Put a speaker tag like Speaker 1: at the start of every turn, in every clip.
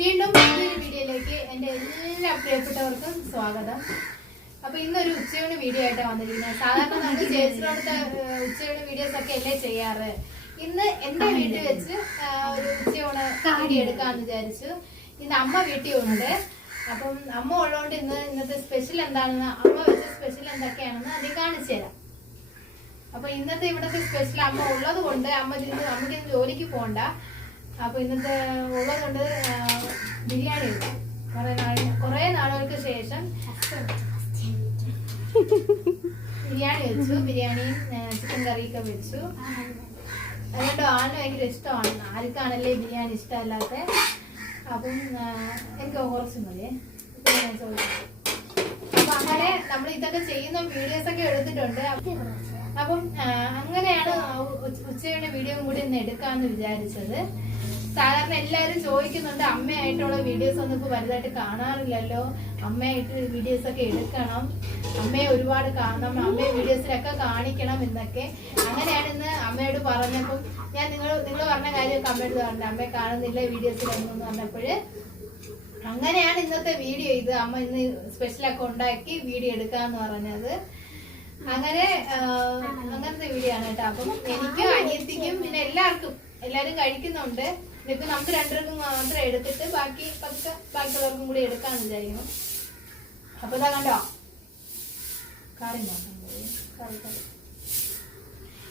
Speaker 1: വീണ്ടും പുതിയൊരു വീഡിയോയിലേക്ക് എന്റെ എല്ലാ പ്രിയപ്പെട്ടവർക്കും സ്വാഗതം. അപ്പൊ ഇന്നൊരു ഉച്ചയൂണ് വീഡിയോ ആയിട്ടാണ് വന്നിരിക്കുന്നത്. സാധാരണ നമ്മൾ ജയസിനോടത്തെ ഉച്ചയൂണ് വീഡിയോസ് ഒക്കെ അല്ലേ ചെയ്യാറ്? ഇന്ന് എന്റെ വീട്ടിൽ വെച്ച് ഒരു ഉച്ചയൂണ് വീഡിയോ എടുക്കാന്ന് വിചാരിച്ചു. ഇന്ന് അമ്മ വീട്ടിൽ ഉണ്ട്. അപ്പം അമ്മ ഉള്ളതുകൊണ്ട് ഇന്ന് ഇന്നത്തെ സ്പെഷ്യൽ എന്താണെന്ന് അമ്മ വെച്ച സ്പെഷ്യൽ എന്തൊക്കെയാണെന്ന് അത് കാണിച്ചു തരാം. അപ്പൊ ഇന്നത്തെ ഇവിടത്തെ സ്പെഷ്യൽ അമ്മ ഉള്ളത് കൊണ്ട് അമ്മ നമുക്ക് അമ്മയ്ക്ക് ജോലിക്ക് പോകണ്ട അപ്പൊ ഇന്നത്തെ ഉള്ള കൊണ്ട് ബിരിയാണി വെക്കാം കുറെ നാൾ നാളുകൾക്ക് ശേഷം ബിരിയാണി വെച്ചു. ബിരിയാണി ചിക്കൻ കറിയൊക്കെ വെച്ചു. അതുകൊണ്ട് ആളിന് ഭയങ്കര ഇഷ്ടമാണ്. ആർക്കാണല്ലേ ബിരിയാണി ഇഷ്ടമല്ലാത്ത? അപ്പം എനിക്ക് കുറച്ച് മതിയേ അപ്പൊ അങ്ങനെ നമ്മൾ ഇതൊക്കെ ചെയ്യുന്ന വീഡിയോസ് ഒക്കെ എടുത്തിട്ടുണ്ട്. അപ്പം അങ്ങനെയാണ് ഉച്ച- ഉച്ചയുടെ വീഡിയോ കൂടി ഇന്ന് എടുക്കാന്ന് വിചാരിച്ചത്. സാധാരണ എല്ലാരും ചോദിക്കുന്നുണ്ട് അമ്മയായിട്ടുള്ള വീഡിയോസ് ഒന്നും ഇപ്പൊ വലുതായിട്ട് കാണാറില്ലല്ലോ? അമ്മയായിട്ട് വീഡിയോസ് ഒക്കെ എടുക്കണം. അമ്മയെ ഒരുപാട് കാണണം അമ്മയെ വീഡിയോസിലൊക്കെ കാണിക്കണം എന്നൊക്കെ. അങ്ങനെയാണ് ഇന്ന് അമ്മയോട് പറഞ്ഞപ്പം ഞാൻ നിങ്ങൾ നിങ്ങൾ പറഞ്ഞ കാര്യം അമ്മയോട് പറഞ്ഞു അമ്മയെ കാണുന്നില്ല വീഡിയോസിലൊന്നും പറഞ്ഞപ്പോഴ് അങ്ങനെയാണ് ഇന്നത്തെ വീഡിയോ ഇത്. അമ്മ ഇന്ന് സ്പെഷ്യലൊക്കെ ഉണ്ടാക്കി വീഡിയോ എടുക്കാന്ന് പറഞ്ഞത്. അങ്ങനെ അങ്ങനത്തെ വീഡിയോ ആണ് കേട്ടോ. അപ്പം എനിക്കും അനിയത്തിക്കും പിന്നെ എല്ലാവർക്കും എല്ലാരും കഴിക്കുന്നുണ്ട്. ഇപ്പൊ നമുക്ക് രണ്ടുപേർക്കും മാത്രം എടുത്തിട്ട് ബാക്കി പതുക്കെ ബാക്കിയുള്ളവർക്കും കൂടി എടുക്കാന്ന് വിചാരിക്കുന്നു. അപ്പൊ ഇതാ കണ്ടോ? കറി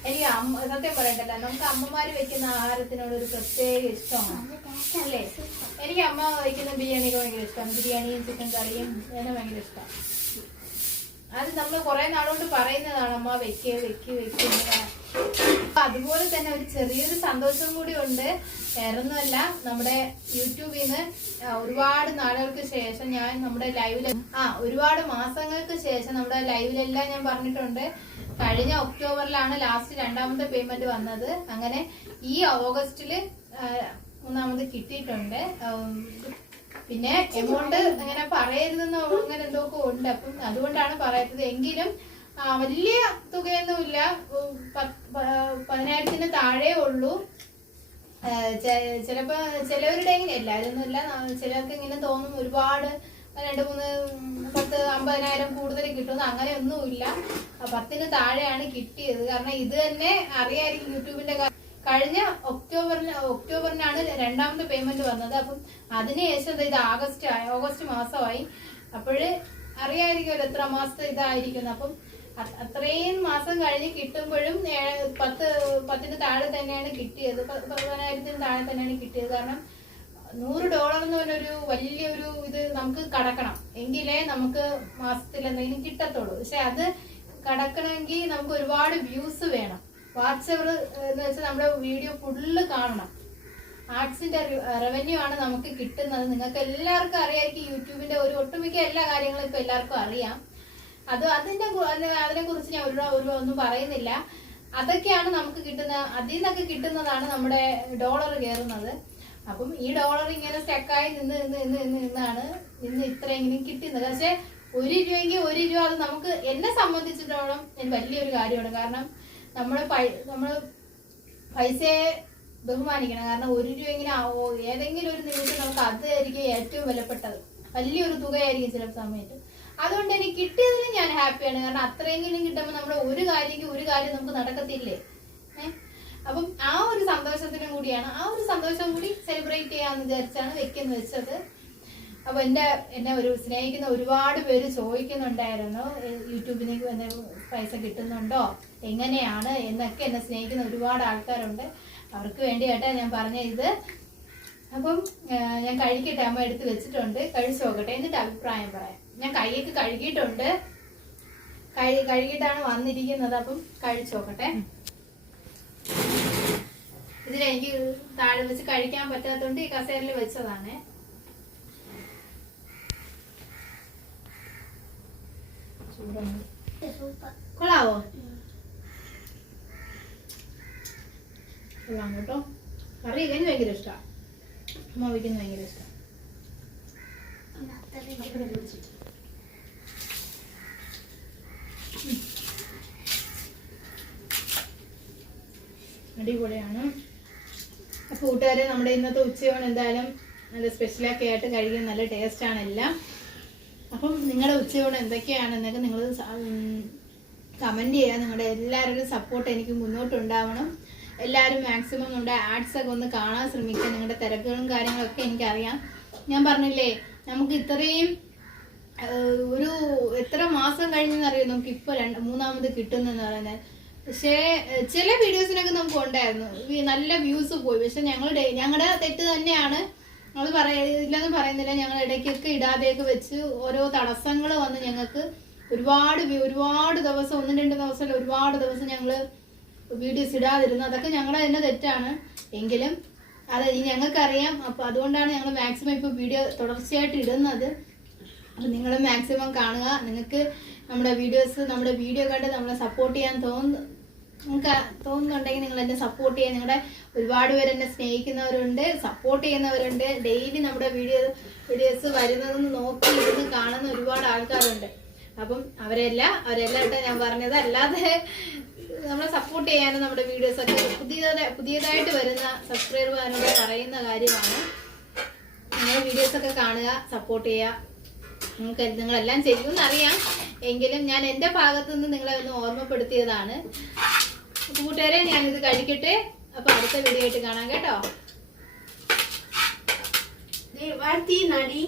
Speaker 1: എനിക്ക് അമ്മ സത്യം പറയണ്ടല്ലോ നമുക്ക് അമ്മമാര് വെക്കുന്ന ആഹാരത്തിനോട് ഒരു പ്രത്യേക ഇഷ്ടമാണ്. അല്ലേ? എനിക്ക് അമ്മ വയ്ക്കുന്ന ബിരിയാണിയൊക്കെ ഭയങ്കര ഇഷ്ടമാണ്. ബിരിയാണിയും ചിക്കൻ കറിയും എന്നെ ഭയങ്കര ഇഷ്ടമാണ്. അത് നമ്മൾ കുറെ നാളുകൊണ്ട് പറയുന്നതാണ് അമ്മ വെക്കേ വെക്കി വെക്ക് എന്ന്. അപ്പൊ അതുപോലെ തന്നെ ഒരു ചെറിയൊരു സന്തോഷവും കൂടി ഉണ്ട്. വേറൊന്നുമല്ല നമ്മുടെ യൂട്യൂബിൽ നിന്ന് ഒരുപാട് നാളുകൾക്ക് ശേഷം ഞാൻ നമ്മുടെ ലൈവിൽ ആ ഒരുപാട് മാസങ്ങൾക്ക് ശേഷം നമ്മുടെ ലൈവിലെല്ലാം ഞാൻ പറഞ്ഞിട്ടുണ്ട്. കഴിഞ്ഞ ഒക്ടോബറിലാണ് ലാസ്റ്റ് രണ്ടാമത്തെ പേയ്മെന്റ് വന്നത്. അങ്ങനെ ഈ ഓഗസ്റ്റിൽ മൂന്നാമത് കിട്ടിയിട്ടുണ്ട്. പിന്നെ എമൗണ്ട് അങ്ങനെ പറയരുതെന്ന് അങ്ങനെ എന്തൊക്കെ ഉണ്ട്. അപ്പം അതുകൊണ്ടാണ് പറയാത്തത് എങ്കിലും ആ, വലിയ തുകയൊന്നുമില്ല. പതിനായിരത്തിന് താഴെ ഉള്ളൂ. ചിലപ്പോ ചിലവരുടെ ഇങ്ങനെ എല്ലാവരും ഒന്നുമില്ല ചിലർക്ക് ഇങ്ങനെ തോന്നും ഒരുപാട് രണ്ട് മൂന്ന് പത്ത് അമ്പതിനായിരം കൂടുതൽ കിട്ടുമെന്ന് അങ്ങനെയൊന്നുമില്ല പത്തിന് താഴെയാണ് കിട്ടിയത്. കാരണം ഇത് തന്നെ അറിയായിരിക്കും യൂട്യൂബിന്റെ കഴിഞ്ഞ ഒക്ടോബറിന് ഒക്ടോബറിനാണ് രണ്ടാമത്തെ പേയ്മെന്റ് വന്നത്. അപ്പം അതിനുശേഷം ഇത് ആഗസ്റ്റ് ആയി ഓഗസ്റ്റ് മാസമായി. അപ്പോഴ് അറിയായിരിക്കുമല്ലോ എത്ര മാസത്തെ ഇതായിരിക്കുന്നു അപ്പം അത്രയും മാസം കഴിഞ്ഞ് കിട്ടുമ്പോഴും പത്ത് പത്തിന് താഴെ തന്നെയാണ് കിട്ടിയത്. പതിനായിരത്തിന് താഴെ തന്നെയാണ് കിട്ടിയത്. കാരണം നൂറ് ഡോളർ എന്ന് പറഞ്ഞൊരു വലിയൊരു ഇത് നമുക്ക് കടക്കണം. എങ്കിലേ നമുക്ക് മാസത്തിൽ എന്തെങ്കിലും കിട്ടത്തുള്ളൂ. പക്ഷെ അത് കടക്കണമെങ്കിൽ നമുക്ക് ഒരുപാട് വ്യൂസ് വേണം. വാട്സപ്പ് എന്ന് വെച്ചാൽ നമ്മുടെ വീഡിയോ ഫുള്ള് കാണണം. ആർട്സിന്റെ റവന്യൂ ആണ് നമുക്ക് കിട്ടുന്നത്. നിങ്ങൾക്ക് എല്ലാവർക്കും അറിയാമായിരിക്കും യൂട്യൂബിന്റെ ഒരു ഒട്ടുമിക്ക എല്ലാ കാര്യങ്ങളും ഇപ്പൊ എല്ലാവർക്കും അറിയാം. അത് അതിന്റെ അതിനെ കുറിച്ച് ഞാൻ ഒരു ഒരു ഒന്നും പറയുന്നില്ല. അതൊക്കെയാണ് നമുക്ക് കിട്ടുന്ന അതിൽ നിന്നൊക്കെ കിട്ടുന്നതാണ് നമ്മുടെ ഡോളർ കയറുന്നത്. അപ്പം ഈ ഡോളർ ഇങ്ങനെ സ്റ്റക്കായി നിന്ന് നിന്ന് നിന്ന് നിന്ന് നിന്നാണ് നിന്ന് ഇത്രയെങ്കിലും കിട്ടുന്നത്. പക്ഷെ ഒരു രൂപയെങ്കിൽ ഒരു രൂപ അത് നമുക്ക് എന്നെ സംബന്ധിച്ചിടത്തോളം വലിയൊരു കാര്യമാണ്. കാരണം നമ്മൾ നമ്മൾ പൈസയെ ബഹുമാനിക്കണം. കാരണം ഒരു രൂപയെങ്കിലും ഏതെങ്കിലും ഒരു നിമിഷം നമുക്ക് അതായിരിക്കും ഏറ്റവും വിലപ്പെട്ടത്. വലിയൊരു തുകയായിരിക്കും ചില സമയത്ത്. അതുകൊണ്ട് എനിക്ക് കിട്ടിയതിൽ ഞാൻ ഹാപ്പിയാണ്. കാരണം അത്രയെങ്കിലും കിട്ടുമ്പോൾ നമ്മൾ ഒരു കാര്യം ഒരു കാര്യം നമുക്ക് നടക്കത്തില്ലേ? അപ്പം ആ ഒരു സന്തോഷത്തിനും കൂടിയാണ്. ആ ഒരു സന്തോഷം കൂടി സെലിബ്രേറ്റ് ചെയ്യാന്ന് വിചാരിച്ചാണ് വെക്കുന്ന വെച്ചത്. അപ്പൊ എന്റെ എന്നെ ഒരു സ്നേഹിക്കുന്ന ഒരുപാട് പേര് ചോദിക്കുന്നുണ്ടായിരുന്നു യൂട്യൂബിലേക്ക് വന്ന പൈസ കിട്ടുന്നുണ്ടോ? എങ്ങനെയാണ്? എന്നൊക്കെ എന്നെ സ്നേഹിക്കുന്ന ഒരുപാട് ആൾക്കാരുണ്ട്. അവർക്ക് വേണ്ടിയായിട്ടാ ഞാൻ പറഞ്ഞ ഇത് അപ്പം ഞാൻ കഴിക്കട്ടെ അമ്മ എടുത്ത് വെച്ചിട്ടുണ്ട്. കഴിച്ചു നോക്കട്ടെ. എന്നിട്ട് അഭിപ്രായം പറയാം. ഞാൻ കൈയൊക്കെ കഴുകിയിട്ടുണ്ട്. കഴി കഴുകിയിട്ടാണ് വന്നിരിക്കുന്നത്. അപ്പം കഴിച്ചു നോക്കട്ടെ. ഇതിലെനിക്ക് താഴെ വെച്ച് കഴിക്കാൻ പറ്റാത്തതുകൊണ്ട് ഈ കസേരയിൽ വെച്ചതാണ്. കൊള്ളാവോ? കൊള്ളാം കേട്ടോ. കറി ഇതിന് ഭയങ്കര ഇഷ്ടമാണ് അമ്മ വയ്ക്കുന്നത് ഭയങ്കര ഇഷ്ടം. അടിപൊളിയാണ്. അപ്പൊ കൂട്ടുകാരെ നമ്മുടെ ഇന്നത്തെ ഉച്ചയോണ് എന്തായാലും നല്ല സ്പെഷ്യലൊക്കെ ആയിട്ട് കഴിക്കാൻ നല്ല ടേസ്റ്റ് ആണ് എല്ലാം. അപ്പം നിങ്ങളുടെ ഉച്ചയോണ് എന്തൊക്കെയാണെന്നൊക്കെ നിങ്ങൾ കമന്റ് ചെയ്യുക നിങ്ങളുടെ എല്ലാവരുടെയും സപ്പോർട്ട് എനിക്ക് മുന്നോട്ടുണ്ടാവണം. എല്ലാവരും മാക്സിമം നമ്മുടെ ആഡ്സ് ഒക്കെ ഒന്ന് കാണാൻ ശ്രമിക്കുക. നിങ്ങളുടെ തിരക്കുകളും കാര്യങ്ങളൊക്കെ എനിക്കറിയാം. ഞാൻ പറഞ്ഞില്ലേ നമുക്ക് ഇത്രയും ഒരു എത്ര മാസം കഴിഞ്ഞെന്നറിയോ? നമുക്ക് ഇപ്പോൾ രണ്ട് മൂന്നാമത് കിട്ടുന്നെന്ന് പറയുന്നത്. പക്ഷേ ചില വീഡിയോസിനൊക്കെ നമുക്ക് ഉണ്ടായിരുന്നു. നല്ല വ്യൂസ് പോയി. പക്ഷെ ഞങ്ങളുടെ ഞങ്ങളുടെ തെറ്റ് തന്നെയാണ്. ഞങ്ങൾ പറയില്ലെന്ന് പറയുന്നില്ല. ഞങ്ങൾ ഇടയ്ക്കൊക്കെ ഇടാതെയൊക്കെ വെച്ച് ഓരോ തടസ്സങ്ങൾ വന്ന് ഞങ്ങൾക്ക് ഒരുപാട് ഒരുപാട് ദിവസം ഒന്ന് രണ്ട് ദിവസം ഒരുപാട് ദിവസം ഞങ്ങൾ വീഡിയോസ് ഇടാതിരുന്നു. അതൊക്കെ ഞങ്ങളുടെ തന്നെ തെറ്റാണ്. എങ്കിലും അത് ഞങ്ങൾക്കറിയാം. അപ്പോൾ അതുകൊണ്ടാണ് ഞങ്ങൾ മാക്സിമം ഇപ്പോൾ വീഡിയോ തുടർച്ചയായിട്ട് ഇടുന്നത്. അപ്പം നിങ്ങൾ മാക്സിമം കാണുക. നിങ്ങൾക്ക് നമ്മുടെ വീഡിയോസ് നമ്മുടെ വീഡിയോ കണ്ട് നമ്മളെ സപ്പോർട്ട് ചെയ്യാൻ തോന്നുന്നു നിങ്ങൾക്ക് തോന്നുന്നുണ്ടെങ്കിൽ നിങ്ങൾ എന്നെ സപ്പോർട്ട് ചെയ്യാൻ നിങ്ങളുടെ ഒരുപാട് പേര് എന്നെ സ്നേഹിക്കുന്നവരുണ്ട് സപ്പോർട്ട് ചെയ്യുന്നവരുണ്ട്. ഡെയിലി നമ്മുടെ വീഡിയോ വീഡിയോസ് വരുന്നതെന്ന് നോക്കി ഇരുന്ന് കാണുന്ന ഒരുപാട് ആൾക്കാരുണ്ട്. അപ്പം അവരെല്ലാം അവരെല്ലാം ഇട്ട് ഞാൻ പറഞ്ഞത് അല്ലാതെ നമ്മളെ സപ്പോർട്ട് ചെയ്യാനും നമ്മുടെ വീഡിയോസ് ഒക്കെ പുതിയതായി പുതിയതായിട്ട് വരുന്ന സബ്സ്ക്രൈബർമാരോട് പറയുന്ന കാര്യമാണ്. നിങ്ങളുടെ വീഡിയോസ് ഒക്കെ കാണുക സപ്പോർട്ട് ചെയ്യുക. നിങ്ങൾക്ക് നിങ്ങളെല്ലാം ചെയ്യുമെന്ന് അറിയാം. എങ്കിലും ഞാൻ എന്റെ ഭാഗത്തു നിന്ന് നിങ്ങളെ ഒന്ന് ഓർമ്മപ്പെടുത്തിയതാണ്. കൂട്ടുകാരെ ഞാൻ ഇത് കഴിക്കട്ടെ. അപ്പൊ അടുത്ത വീഡിയോ ആയിട്ട് കാണാം കേട്ടോ.
Speaker 2: വാഴ്ത്തി നടി.